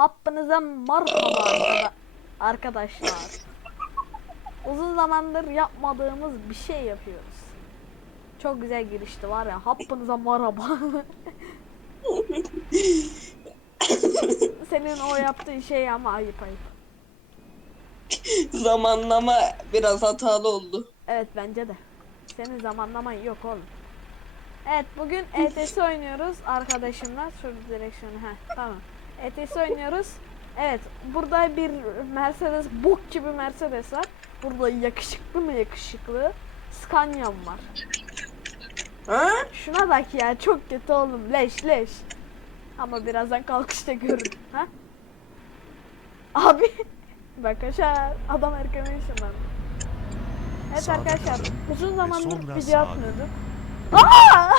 Hapınıza merhaba arkada- arkadaşlar. Uzun zamandır yapmadığımız bir şey yapıyoruz. Çok güzel girişti var ya. Hapınıza merhaba. Senin o yaptığın şey ama ayıp ayıp. Zamanlama biraz hatalı oldu. Evet bence de. Senin zamanlaman yok oğlum. Evet bugün ETS oynuyoruz arkadaşımla. Şurada direksiyonu ha tamam. ETS oynuyoruz. Evet burada bir Mercedes bok gibi Mercedes var. Burada yakışıklı mı yakışıklı Scania'm var. Ha? Şuna bak ya çok kötü oğlum leş leş. Ama birazdan kalkışta görürüm. Ha? Abi bak aşağı adam erken ışınlandı. Evet Sağda arkadaşlar uzun ve zamandır video atmıyordum. Aa!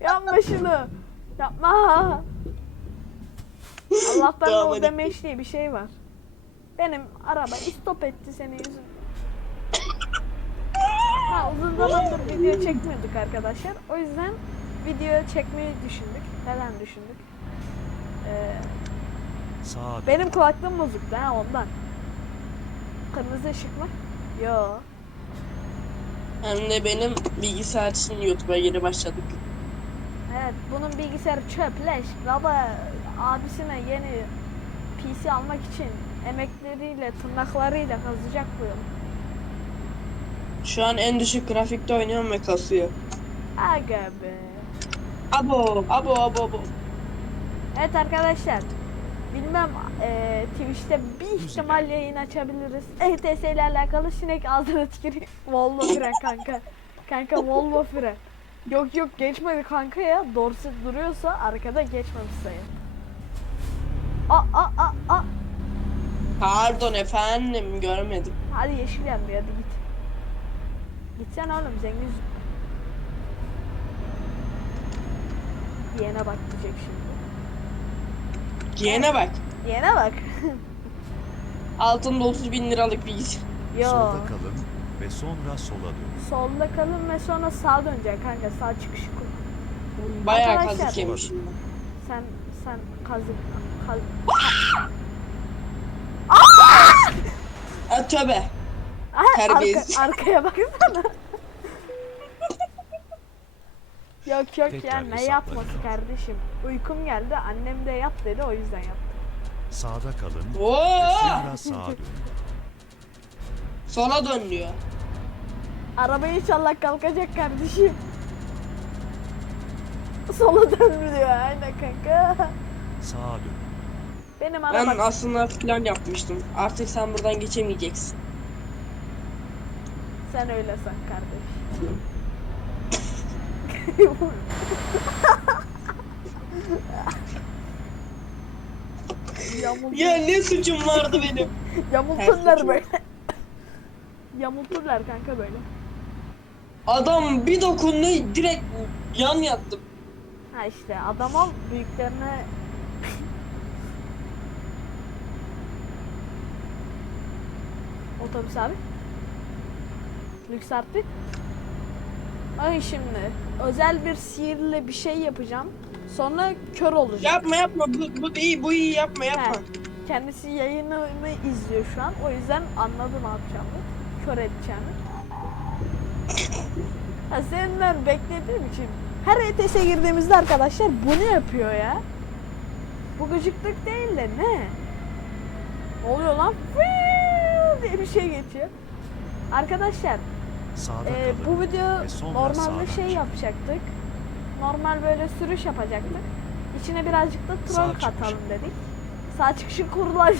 Yapma şunu. Yapma. Allah'tan Devam o demeç diye bir şey var. Benim araba istop etti senin yüzün. Ha uzun zamandır video çekmiyorduk arkadaşlar. O yüzden video çekmeyi düşündük. Neden düşündük? Ee, dön. benim kulaklığım bozuktu ha ondan. Kırmızı ışık mı? Yo. Hem de benim bilgisayar için YouTube'a geri başladık. Evet bunun bilgisayarı çöp leş. Baba abisine yeni PC almak için emekleriyle tırnaklarıyla kazacak bu yıl. Şu an en düşük grafikte oynuyorum ve kasıyor. Aga be. Abo, abo, abo, abo. Evet arkadaşlar. Bilmem eee Twitch'te bir ihtimal yayın açabiliriz. ETS ile alakalı sinek ağzına tükürüyor. Volvo fren kanka. Kanka Volvo fren. Yok yok geçmedi kanka ya. Dorset duruyorsa arkada geçmemiş sayın. Aa aa aa aa. Pardon efendim görmedim. Hadi yeşil yanmıyor hadi git. Gitsene oğlum zengin. Diyene bak diyecek şimdi. Giyene bak. Diyene bak. Altında 30 bin liralık bilgisayar. Yo. Solda kalın ve sonra sola dön. Solda kalın ve sonra sağa döneceksin kanka. Sağ çıkışı kur. Bayağı Arkadaşlar- kazık yemişim ben. Sen sen kazık kaz... Ha tövbe. Terbiyesiz. arka, arkaya baksana. yok yok Tekrar ya ne hesapla yapması kardeşim. Uykum geldi annem de yap dedi o yüzden yaptım. Sağda kalın ve Oo! sonra sağa dön. Sola dön diyor. Araba inşallah kalkacak kardeşim. Sola dön diyor aynen kanka. Sağa dön. Benim Ben araba aslında plan yapmıştım. Artık sen buradan geçemeyeceksin. sen öyle san kardeş. Ya ne suçum vardı benim? yamulturlar böyle. Yamulturlar kanka böyle. Adam bir dokundu direkt yan yattım. Ha işte adam ol büyüklerine Otobüs abi. Lüks arttı. Ay şimdi özel bir sihirle bir şey yapacağım. Sonra kör olacak. Yapma yapma bu, bu iyi bu iyi yapma yapma. He. Kendisi yayınımı izliyor şu an. O yüzden anladı ne yapacağımı. Kör edeceğimi. Ha, senden beklediğim için her ETS'e girdiğimizde arkadaşlar bunu yapıyor ya. Bu gıcıklık değil de ne? Ne oluyor lan? Fııı diye bir şey geçiyor. Arkadaşlar Sağda kalın. bu video sonra normalde şey çık. yapacaktık. Normal böyle sürüş yapacaktık. İçine birazcık da troll katalım dedik. Sağ çıkışı dön.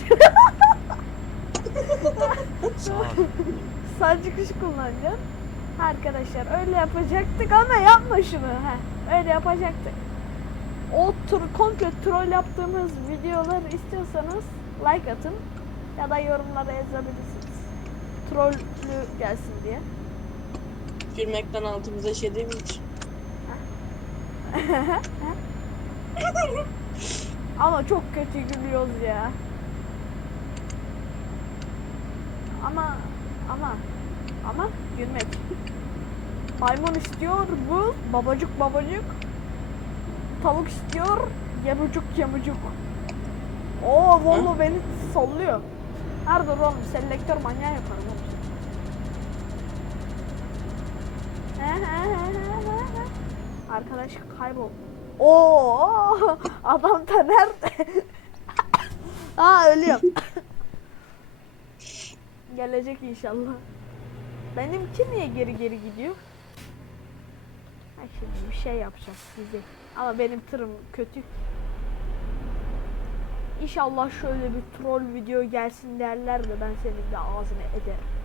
Sağ çıkışı kullanacağız. Arkadaşlar öyle yapacaktık ama yapma şunu. Heh, öyle yapacaktık. O tur komple troll yaptığımız videoları istiyorsanız like atın ya da yorumlara yazabilirsiniz. Trollü gelsin diye. Gülmekten altımıza şey değil mi hiç? Ama çok kötü gülüyoruz ya. Ama ama ama gülmek. Maymun istiyor bu babacık babacık. Tavuk istiyor yamucuk yamucuk. Oo Volvo beni solluyor. Nerede oğlum? Selektör manyağı yaparım oğlum. Arkadaş kaybol. Oo adam da nerede? Aa ölüyorum. Gelecek inşallah. Benimki niye geri geri gidiyor? Ha şimdi bir şey yapacağız size. Ama benim tırım kötü. İnşallah şöyle bir troll video gelsin derler de ben senin de ağzını ederim.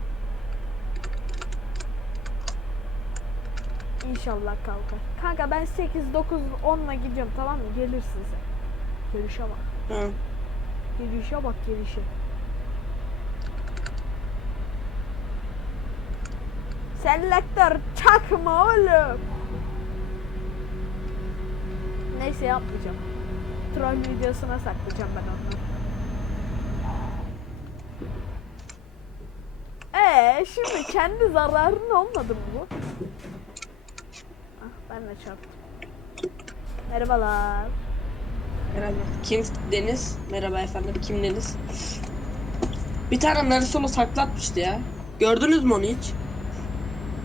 İnşallah kalkar. Kanka ben 8, 9, 10'la gidiyorum tamam mı? Gelirsin sen. Gelişe bak. Hı. Gelişe bak gelişe. Selektör çakma oğlum. Neyse yapmayacağım. Troll videosuna saklayacağım ben onu. Ee, şimdi kendi zararın olmadı mı bu? Ah, ben de çarptım. Merhabalar. Merhaba. Kim Deniz? Merhaba efendim. Kim Deniz? Bir tane Naruto'nu saklatmıştı ya. Gördünüz mü onu hiç?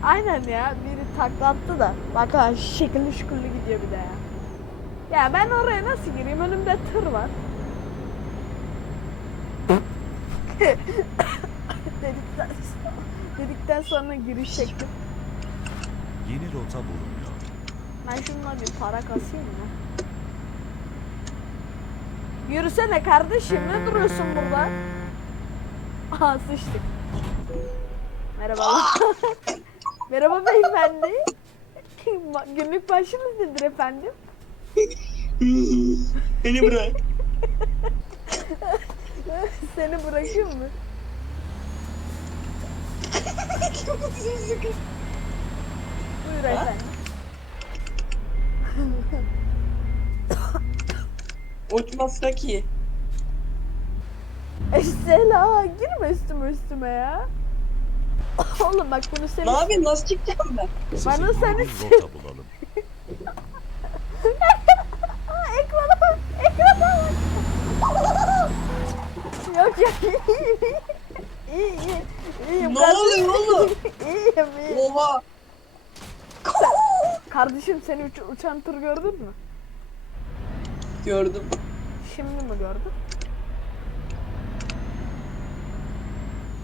Aynen ya biri taklattı da. Bak ha şekilli şükürlü gidiyor bir de ya. Ya ben oraya nasıl gireyim? Önümde tır var. dedikten, dedikten sonra giriş çektim. Yeni rota bulunuyor. Ben şununla bir para kasayım mı? Yürüsene kardeşim ne duruyorsun burada? Aha sıçtık. Merhabalar. Merhaba beyefendi. Günlük başınız nedir efendim? Beni bırak. Seni bırakayım mı? Buyur efendim. Uçmazsa ki. Estela girme üstüme üstüme ya. Oğlum bak bunu Ne seni... yapayım? Nasıl çıkacağım ben? Bana seni- Kardeşim seni uç- uçan tır gördün mü? Gördüm. Şimdi mi gördün?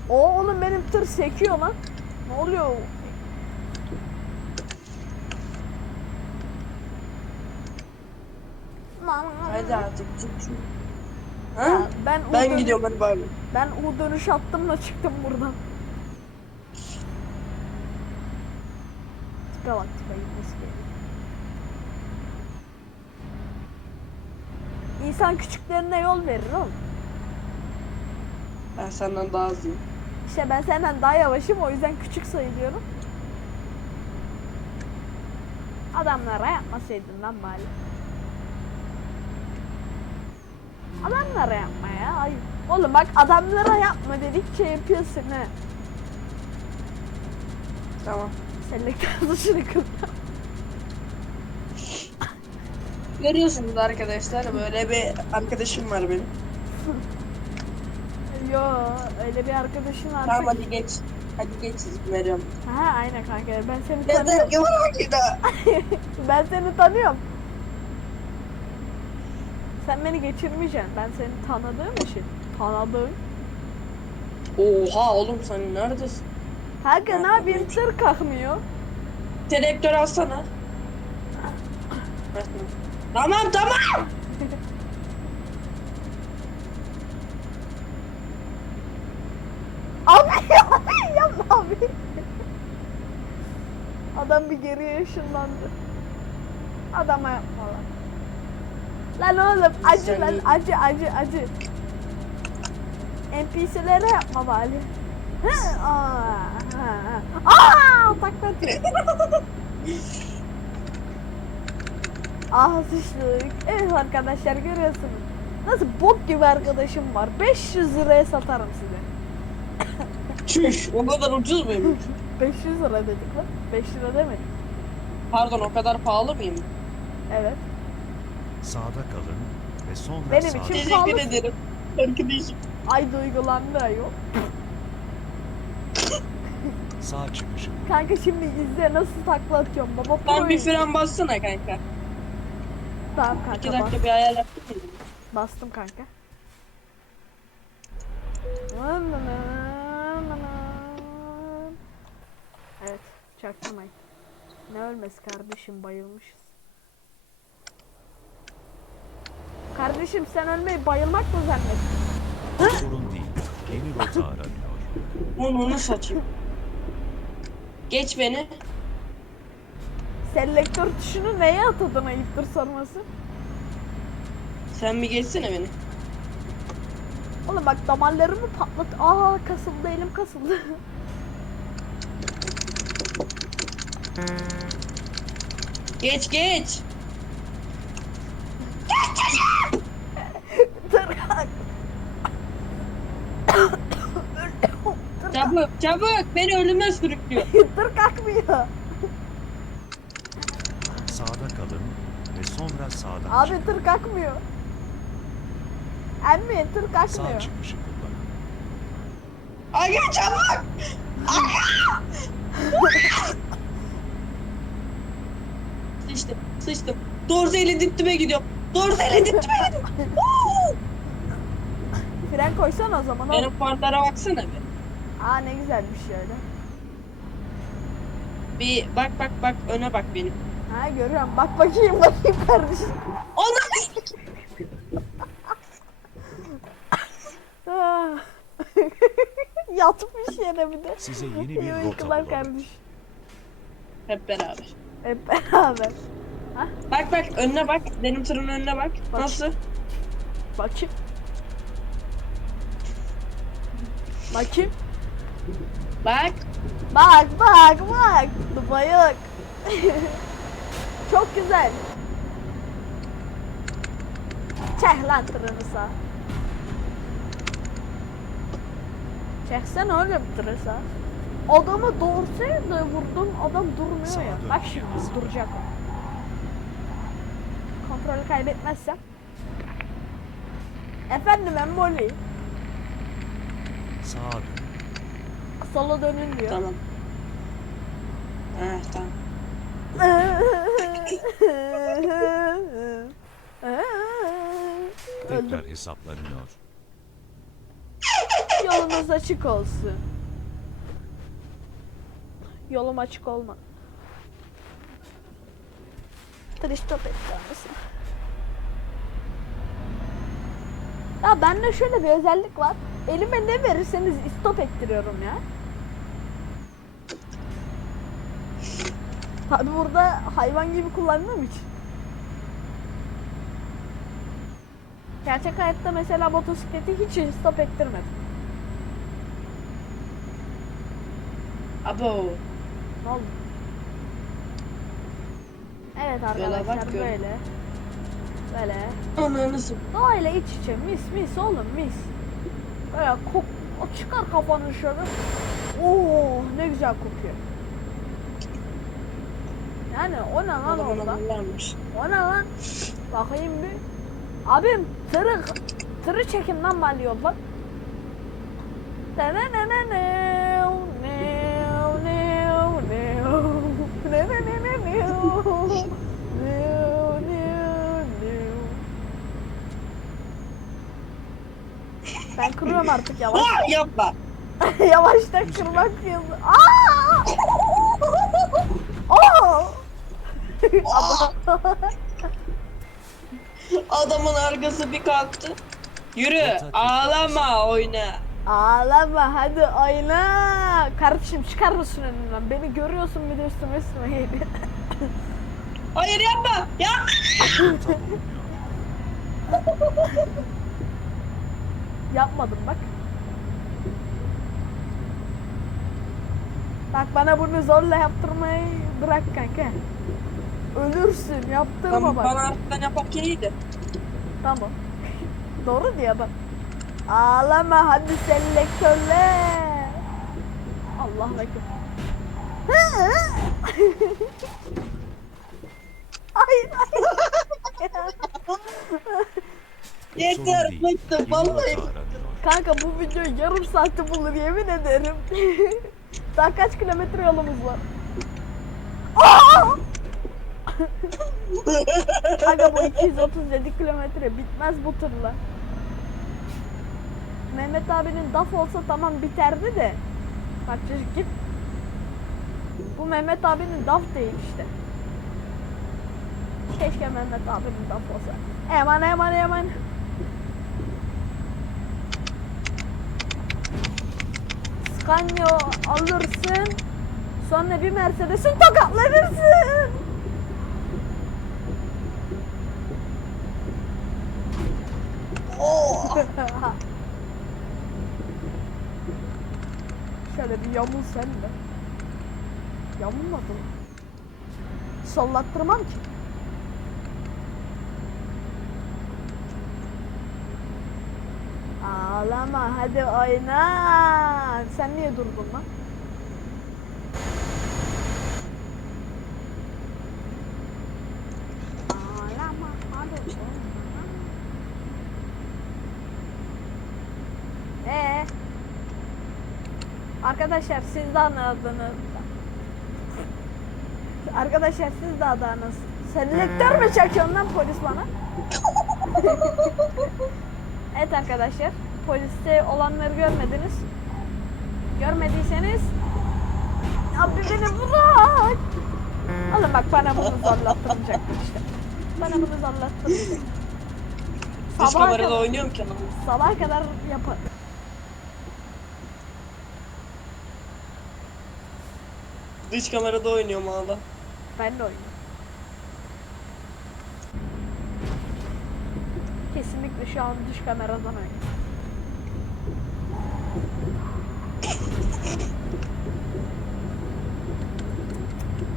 O oğlum benim tır sekiyor lan. Ne oluyor? Hadi artık çık şu. Ya, Ha? ben Ben dönüş- gidiyorum hadi bay. Ben U dönüş attım da çıktım buradan. Tipe bak tipe gitmesi. İnsan küçüklerine yol verir oğlum. Ben senden daha hızlıyım. İşte ben senden daha yavaşım o yüzden küçük sayılıyorum. Adamlara yapmasaydın lan bari. Adamlara yapma ya. Ay. Oğlum bak adamlara yapma dedikçe yapıyorsun ha. Tamam. Selektör dışını kır. Görüyorsunuz arkadaşlar böyle bir arkadaşım var benim. Yo öyle bir arkadaşın artık. Tamam hadi geç. Hadi geç izin veriyorum. Ha aynen kanka ben seni Neden tanıyorum. ki daha? ben seni tanıyorum. Sen beni geçirmeyeceksin. Ben seni tanıdığım için. Tanıdığım. Oha oğlum sen neredesin? Kanka ne yapayım tır kalkmıyor. Selektör alsana. tamam tamam. Abi abi yapma abi. Adam bir geriye ışınlandı. Adama yapma lan. Lan oğlum acı Sen lan acı acı acı. NPC'lere yapma bari. Aa, ha. Aa, taklatıyor. ah sıçtık. Evet arkadaşlar görüyorsunuz. Nasıl bok gibi arkadaşım var. 500 liraya satarım size. Çüş o kadar ucuz muymuş? 500 lira dedik lan. 5 lira demedik. Pardon o kadar pahalı mıyım? Evet. Sağda kalın. ve sonra Benim sağa için. Teşekkür Sağlık. ederim. Arkadaşım. Ay duygulandı ayol. Sağ çıkışı. Kanka şimdi izle nasıl takla atıyorum baba. Lan bir Pro'yum. fren bassana kanka. Tamam İki kanka bas. dakika bir ayar yaptın mı? Bastım kanka. Evet, çaktırmayın. Ne ölmesi kardeşim, bayılmışız. Kardeşim sen ölmeyi bayılmak mı zannettin? Sorun değil. Yeni rota aranıyor. Onu onu satayım. Geç beni. Selektör tuşunu neye atadın ayıptır sorması? Sen bir geçsene beni. Oğlum bak damarlarımı patlat. Aa kasıldı elim kasıldı. Geç geç. Dur kalk. Çabuk çabuk. Beni ölüme sürüklüyor. Dur kalkmıyor. Sağda kalın ve sonra sağdan Abi çıkın. tır kalkmıyor. Emmi tır Sağ kalkmıyor. çıkışı kullan. Aga çabuk. sıçtım sıçtım. Dorzeyle dip dibe gidiyorum. Dorzeyle dip dibe gidiyorum. Fren koysana o zaman. Benim puanlara baksana bir. Aa ne güzelmiş öyle. Bir bak bak bak öne bak benim. Ha görüyorum. Bak bakayım bakayım kardeşim. Onu Ah. Yatmış yere bir de. Size yeni bir rota bulalım. kardeş. Hep beraber. Hep beraber. Bak bak önüne bak. Benim tırın önüne bak. Bak. Nasıl? Bakayım. Bakayım. Bak. Bak bak bak. Dubai yok. Çok güzel. Çek lan tırını sağ. Çeksene oğlum tırı sağ. Adamı doğursaydı vurdum adam durmuyor Sağa ya. dön. Bak şimdi duracak. Kontrolü kaybetmezsem. Efendim Emmoli. Sağa dön. Sola dönün diyor. Tamam. Ha tamam. Tekrar hesaplanıyor. Yolunuz açık olsun. Yolum açık olma. Tır stop etti anasını. Ya bende şöyle bir özellik var. Elime ne verirseniz stop ettiriyorum ya. Tabi burada hayvan gibi kullandığım için. Gerçek hayatta mesela motosikleti hiç stop ettirmedim. Abo. Ne oldu? Evet arkadaşlar bak böyle. Böyle. Ananı s- Doğayla iç içe mis mis oğlum mis. Böyle kok o çıkar kafanı şöyle. Oo ne güzel kokuyor. Yani o ne lan orada? O ne lan? Bakayım bir. Abim tırı tırı çekin lan bari yoldan. Ben kırıyorum artık yavaş. Yapma. Yavaştan kırmak. Aa! Aa! Adamın arkası bir kalktı. Yürü. Ağlama oyna. Ağlama hadi oyna. Kardeşim çıkar mısın önümden? Beni görüyorsun bir de üstüme üstüme geliyor. Hayır yapma. Yapma. Yapmadım bak. Bak bana bunu zorla yaptırmayı bırak kanka. Ölürsün yaptırma Tamam, bak. bana harbiden yaparken iyiydi. Tamam. Doğru diyor adam. Ağlama hadi selektörle. Allah bekle. hayır hayır. Yeter, bıktım, vallahi. Kanka bu video yarım saati bulur yemin ederim. Daha kaç kilometre yolumuz var? Aa! Kanka bu 237 kilometre bitmez bu turla. Mehmet abinin daf olsa tamam biterdi de. Bak çocuk git. Bu Mehmet abinin daf değil işte. Keşke Mehmet abinin daf olsa. Eman eman eman. Scania alırsın. Sonra bir Mercedes'in tokatlanırsın. Şöyle bir yamul sen de. Yamulmadı mı? Sollattırmam ki. Ağlama hadi oyna. Sen niye durdun lan? Ağlama hadi oyna. Ee, arkadaşlar siz de anladınız. Arkadaşlar siz de adınız. Selektör mü çekiyorsun lan polis bana? Evet arkadaşlar, poliste olanları görmediniz. Görmediyseniz Abi beni bırak. Oğlum bak bana bunu zorlattırmayacaktır işte. Bana bunu zorlattırmayacak. Dış Sabaha kamerada kadar, oynuyorum ki anam. sabaha kadar yapar. Dış kamerada oynuyorum hala. Ben de oynuyorum. Kesinlikle şu an dış kameradan oynuyorum.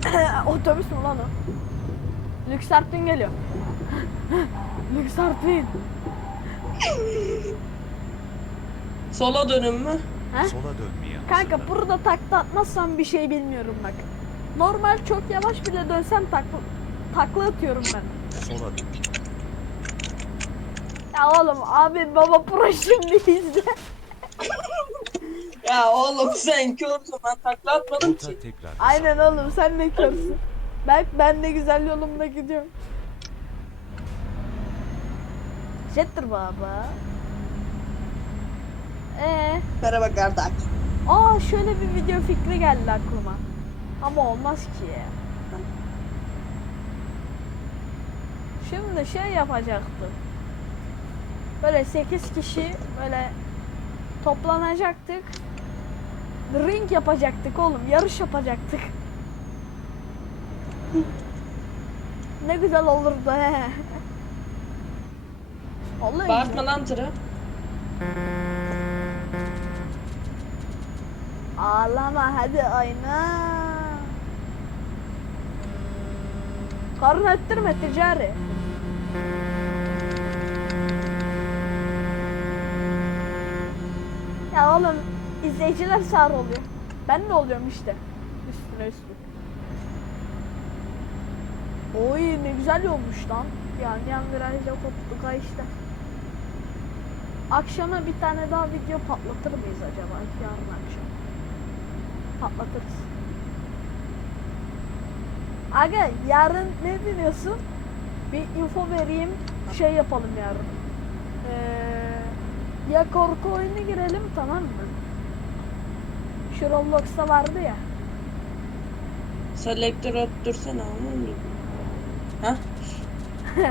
Otobüs mü lan o? Lüks Artvin geliyor. Lüks Artvin. Sola dönüm mü? He? Sola dönmeye Kanka burada takla atmazsam bir şey bilmiyorum bak. Normal çok yavaş bile dönsem takla, takla atıyorum ben. Dön. Ya oğlum abi baba pro şimdi izle. Ya oğlum sen körsün ben takla atmadım ki. tekrar Aynen oğlum sen ne körsün. Bak ben de güzel yolumda gidiyorum. Jettir baba. Ee, Merhaba kardeş. Aa şöyle bir video fikri geldi aklıma. Ama olmaz ki. Şimdi şey yapacaktı. Böyle 8 kişi böyle toplanacaktık. Ring yapacaktık oğlum. Yarış yapacaktık. ne güzel olurdu he. Vallahi Bağırtma lan tırı. Ağlama hadi oyna. Karın ettirme ticari. Ya oğlum izleyiciler sağır oluyor. Ben de oluyorum işte. Üstüne üstlük. Oy ne güzel olmuş lan. Yani yan virajda koptuk ha işte. Akşama bir tane daha video patlatır mıyız acaba yarın akşam? Patlatırız. Aga yarın ne dinliyorsun? Bir info vereyim. Şey yapalım yarın. Ee, ya korku oyunu girelim tamam mı? Şu Roblox'ta vardı ya. Selektör öttürsene oğlum. Ha?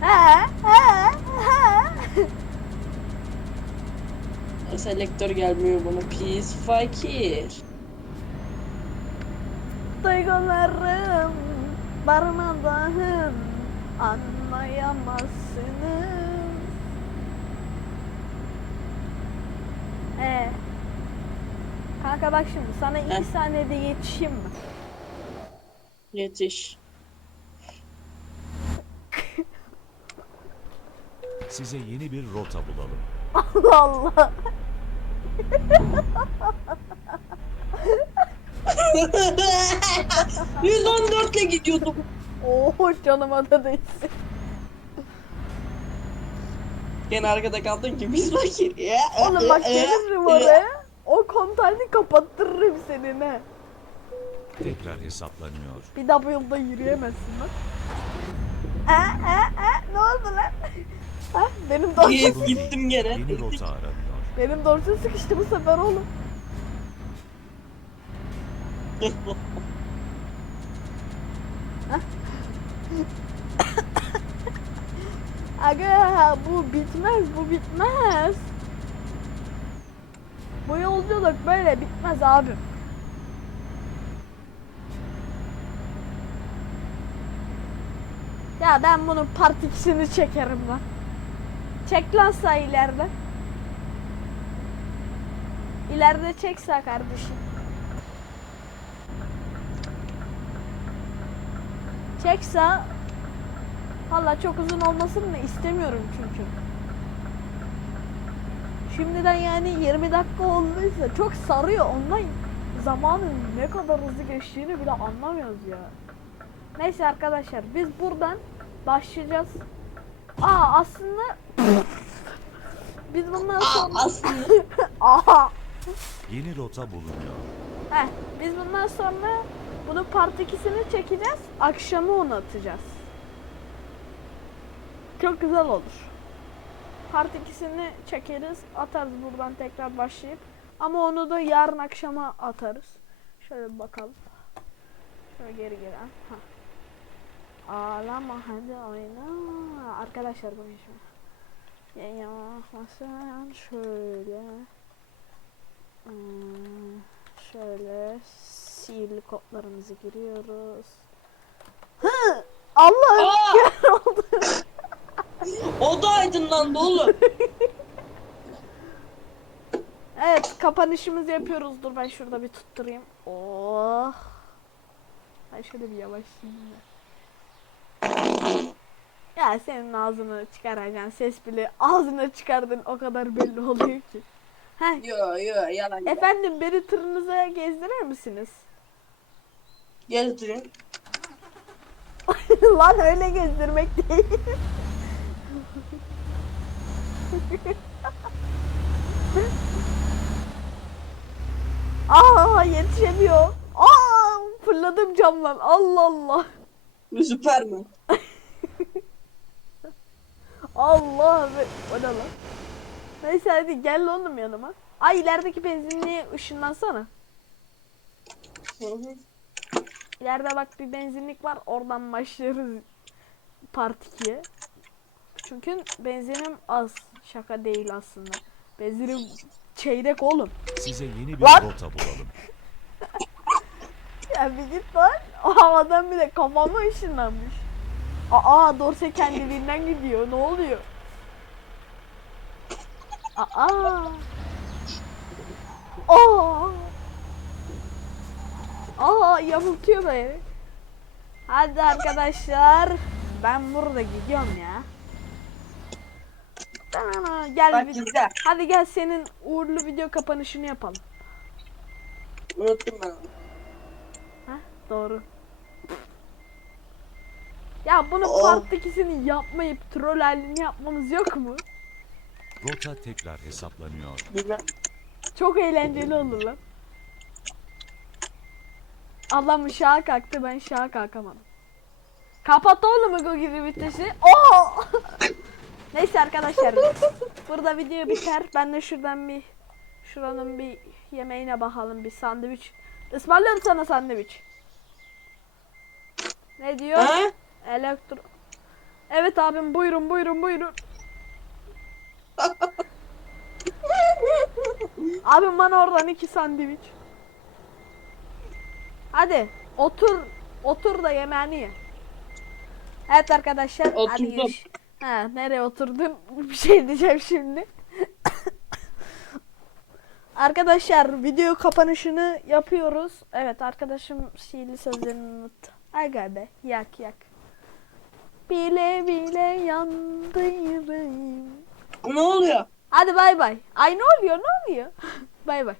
he he he. Selektör gelmiyor bana. Pis fakir. Duygularım darmadağın anlayamazsınız. Ee, kanka bak şimdi sana iki Heh. saniyede yetişeyim mi? Yetiş. Size yeni bir rota bulalım. Allah Allah. %14 ile gidiyordum. Oo canıma da değsin. Gene arkada kaldın ki biz fakir. Ya, Oğlum bak gelirim ya. oraya. O kontağını kapattırırım senin he. Tekrar hesaplanıyor. Bir daha bu yolda yürüyemezsin lan. Ee, ee, ee, ne oldu lan? Ha, benim dorsum, gittim gene. Yeni rota aranıyor. Benim dorsum sıkıştı bu sefer oğlum. Aga bu bitmez, bu bitmez. Bu yolculuk böyle bitmez abim. Ya ben bunun part 2'sini çekerim lan. Çek lan sağ ileride. İleride çek sağ kardeşim. Çek sağ. Valla çok uzun olmasını da istemiyorum çünkü. Şimdiden yani 20 dakika olduysa çok sarıyor ondan zamanın ne kadar hızlı geçtiğini bile anlamıyoruz ya. Neyse arkadaşlar biz buradan başlayacağız. Aa aslında biz bundan sonra aslında Aha. Yeni rota bulunuyor. Heh, biz bundan sonra bunu part 2'sini çekeceğiz. Akşamı onu atacağız. Çok güzel olur. Part 2'sini çekeriz. Atarız buradan tekrar başlayıp. Ama onu da yarın akşama atarız. Şöyle bir bakalım. Şöyle geri geri. Ha. Ağlama hadi oyna. Arkadaşlar şimdi. Yayınlamasın şöyle. Hmm, şöyle sihirli kodlarımızı giriyoruz. Hı! Kör oldu. o da aydınlandı oğlum. Evet kapanışımızı yapıyoruz. Dur ben şurada bir tutturayım. Oh. Ben şöyle bir yavaşlayayım. da. Ya senin ağzını çıkaracaksın. Ses bile ağzına çıkardın o kadar belli oluyor ki. Heh, Yo yo yalan. efendim beni tırınıza gezdirir misiniz? Gezdirin. Lan öyle gezdirmek değil. Aa yetişemiyor. Aa fırladım camdan. Allah Allah. Bu süper mi? Allah. O ne lan? Neyse hadi gel oğlum yanıma. Ay ilerideki benzinliğe ışınlansana. İleride bak bir benzinlik var. Oradan başlarız part 2'ye. Çünkü benzinim az. Şaka değil aslında. Benzinim çeyrek oğlum. Size yeni bir Lan! rota bulalım. Ya bir git lan. O havadan bile kafama ışınlanmış. Aa Dorse kendiliğinden gidiyor. Ne oluyor? Aa. Aa. Aa yamultuyor beni. Hadi arkadaşlar. Ben burada gidiyorum ya. Tamam, Gel Bak bir- güzel. Hadi gel senin uğurlu video kapanışını yapalım. Unuttum ben. Ha doğru. Ya bunu Oh. part ikisini yapmayıp troll halini yapmamız yok mu? Rota tekrar hesaplanıyor. Bilmem. Çok eğlenceli olur lan. Allah'ım şaha kalktı ben şaha kalkamadım. Kapat oğlum Ego gibi vitesi. Oo! Neyse arkadaşlar. burada video biter. Ben de şuradan bir şuranın bir yemeğine bakalım bir sandviç. Ismarlarım sana sandviç. Ne diyor? Elektro. Evet abim buyurun buyurun buyurun. Abim bana oradan iki sandviç. Hadi otur otur da yemeğini ye. Evet arkadaşlar hadi Oturdum. görüş- Ha nereye oturdun? Bir şey diyeceğim şimdi. Arkadaşlar video kapanışını yapıyoruz. Evet arkadaşım sihirli sözlerini unuttu. Aga be yak yak. Bile bile yandı yüreğim. Ne oluyor? Hadi bay bay. Ay ne oluyor ne oluyor? bay bay.